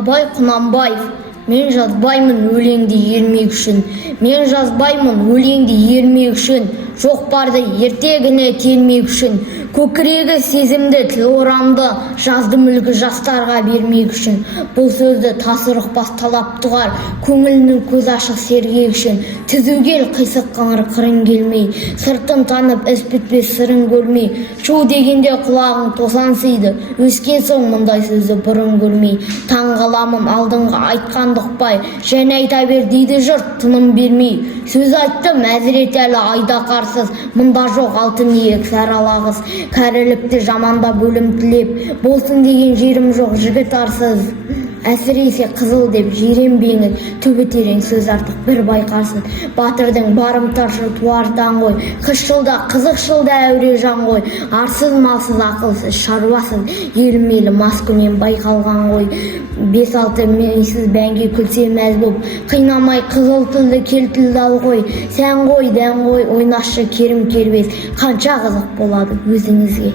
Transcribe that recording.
Абай Құнанбаев: мен жазбаймын өлеңді ермек үшін, мен жазбаймын өлеңді ермек үшін, жоқ барды ертегіне телмек үшін, көкірегі сезімді тіл орамды жаздым үлгі жастарға бермек үшін. Бұл сөзді тасыр ұқпас талап тұғар, көңілінің көз ашық сергек үшін. Түзугел қисық қыңыр қырын келмей, сыртын танып іс бітпес сырын көрмей, шу дегенде құлағың тосан сыйды, өскен соң мұндай сөзді бұрын көрмей. Таң қаламын алдыңға айтқанды ұқпай, және айта бер дейді жұрт тыным бермей. Сөз айттым әзірет әлі айда қарсыз, мұнда жоқ алтын иек саралағыз. Кәрілікті жаманда бөлім тілеп, болсын деген жерім жоқ жігіт арсыз. Әсіресе қызыл деп жиренбеңіз, түбі терең сөз артық бір байқарсын. Батырдың барымташы туар даңғой, қыс жылда қызық жылда әуре жан ғой. Арсыз малсыз ақылсыз шаруасыз, елмелі маскүнем байқалған ғой. 5-6 менсіз бәнге күлсе мәз боп, қинамай қызыл тілді кел тілді ал ғой. Сән ғой, дән ғой, ойнашы керім кербез, қанша қызық болады өзіңізге.